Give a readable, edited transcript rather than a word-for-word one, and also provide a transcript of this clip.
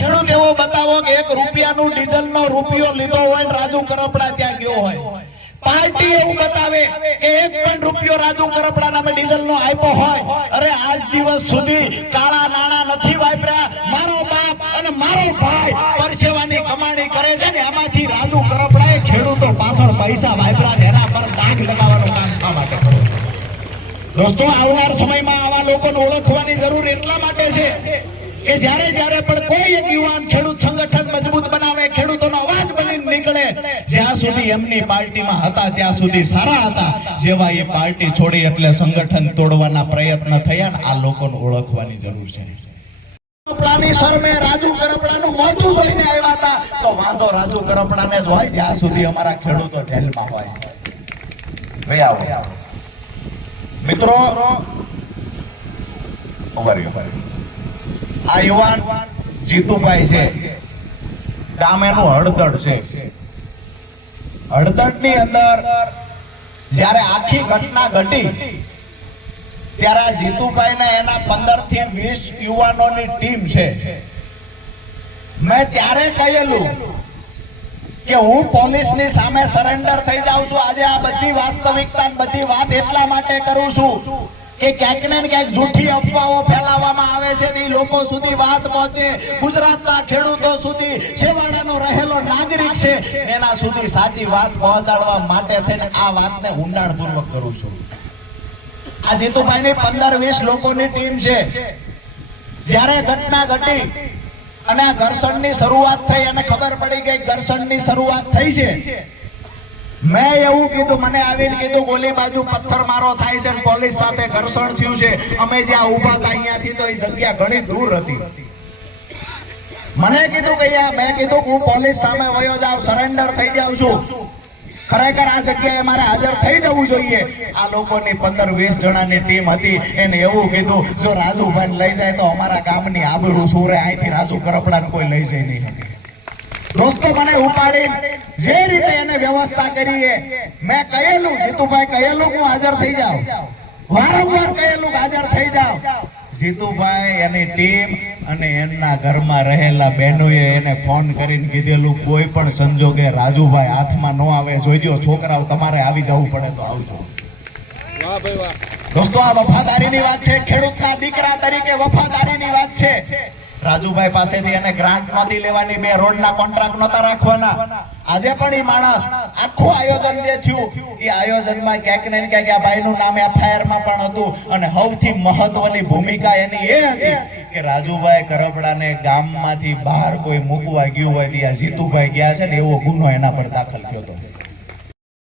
ખેડૂત એવો બતાવો કે 1 રૂપિયાનું ડીઝલનો રૂપિયો લીધો હોય ને રાજુ કરપડા ત્યાં ગયો હોય। પાર્ટી એવું બતાવે કે 1 પણ રૂપિયો રાજુ કરપડા નામે ડીઝલનો આપ્યો હોય। અરે આજ દિવસ સુધી કાળા નાણા નથી વાપર્યા। મારો બાપ અને મારો ભાઈ પરસેવાની કમાણી કરે છે ને, એમાંથી રાજુ કરપડાએ ખેડૂતો પાછળ પૈસા વાપર્યા, એના પર દાગ લગાવવાનું કામ શા માટે કર્યું? દોસ્તો, આવનાર સમયમાં આવા લોકોને ઓળખવાની જરૂર એટલા માટે છે કે જ્યારે જ્યારે પણ કોઈ એક યુવાન ખેડૂત સંગઠન મજબૂત બનાવે, ખેડૂતોનો અવાજ બનીને નીકળે, જ્યાં સુધી એમની પાર્ટીમાં હતા ત્યાં સુધી સારા હતા, જેવા એ પાર્ટી છોડી એટલે સંગઠન તોડવાના પ્રયત્ન થયા ને, આ લોકોને ઓળખવાની જરૂર છે। કરપડાની શરમે રાજુ કરપડાનું મોઢું જોઈને આવ્યા હતા તો વાંધો રાજુ કરપડાને જ હોય, જ્યાં સુધી અમારા ખેડૂતો જેલમાં હોય। ભાઈ આવો મિત્રો, આ યુવાન જીતુભાઈ છે, ગામ એનું હળદડ છે। હળદડની અંદર જ્યારે આખી ઘટના ઘટી ત્યારે આ જીતુભાઈ ને એના 15 થી 20 યુવાનોની ટીમ છે। મેં ત્યારે કહેલું કે હું પોલીસની સામે સરેન્ડર થઈ જાઉં છું। આજે આ બધી વાસ્તવિકતા બધી વાત એટલા માટે કરું છું કે ક્યાંક ને ક્યાંક જૂઠી અફવાઓ ફેલાવવામાં આવે છે, એ લોકો સુધી વાત પહોંચે, ગુજરાતના ખેડૂતો સુધી, છેવાડાનો રહેલો નાગરિક છે એના સુધી સાચી વાત પહોંચાડવા માટે થઈને આ વાતને ઊંડાણપૂર્વક કરું છું। આ જીતુભાઈની 15-20 લોકોની ટીમ છે। જ્યારે ઘટના ઘટી અને આ ઘર્ષણની શરૂઆત થઈ અને ખબર પડી ગઈ ઘર્ષણની શરૂઆત થઈ છે, મેં એવું કીધું, મને આવીને કીધું ગોલી બાજુ પથ્થર મારો થાય છે, પોલીસ સાથે ઘર્ષણ થયું છે। અમે જ્યાં ઉભા હતા અહીંયાથી તો એ જગ્યા ઘણી દૂર હતી। મને કીધું કે મેં કીધું હું પોલીસ સામે વયો જાઉં, સરેન્ડર થઈ જાઉં છું। ખરેખર આ જગ્યાએ મારે હાજર થઈ જવું જોઈએ। આ લોકોની 15-20 જણાની ટીમ હતી, એને એવું કીધું જો રાજુભાઈ લઈ જાય તો અમારા ગામની આબરૂ સુરે, અહીંથી રાજુ કરપડાને કોઈ લઈ જાય નહીં। દોસ્તો, મને ઉપાડી જે રીતે એને વ્યવસ્થા કરી, મેં કહેલું જીતુભાઈ કહેલું હું હાજર થઈ જાઉં, વારંવાર કહેલું હાજર થઈ જાઉં। જીતુભાઈ, એની ટીમ અને એના ઘરમાં રહેલા બહેનોએ એને ફોન કરીને કીધેલું કોઈ પણ સંજોગે રાજુભાઈ હાથમાં ન આવે, જોઈજો છોકરાઓ તમારે આવી જવું પડે તો આવજો। વાહ ભાઈ વાહ। દોસ્તો, આ વફાદારીની વાત છે, ખેડૂતના દીકરા તરીકે વફાદારીની વાત છે। રાજુભાઈ પાસેથી એને ગ્રાન્ટ નહોતી લેવાની, 2 રોડના કોન્ટ્રાક્ટ નહોતા રાખવાના। આજે પણ એ માણસ આખું આયોજન જે થયું એ આયોજનમાં ક્યાંક ને ક્યાંક આ ભાઈનું નામ FIR માં પણ હતું અને સૌથી મહત્વની ભૂમિકા એની એ હતી કે રાજુભાઈ કરપડાને ગામમાંથી બહાર કોઈ મૂકવા ગયું હોય ત્યાં જીતુભાઈ ગયા છે ને એવો ગુનો એના પર દાખલ થયો હતો।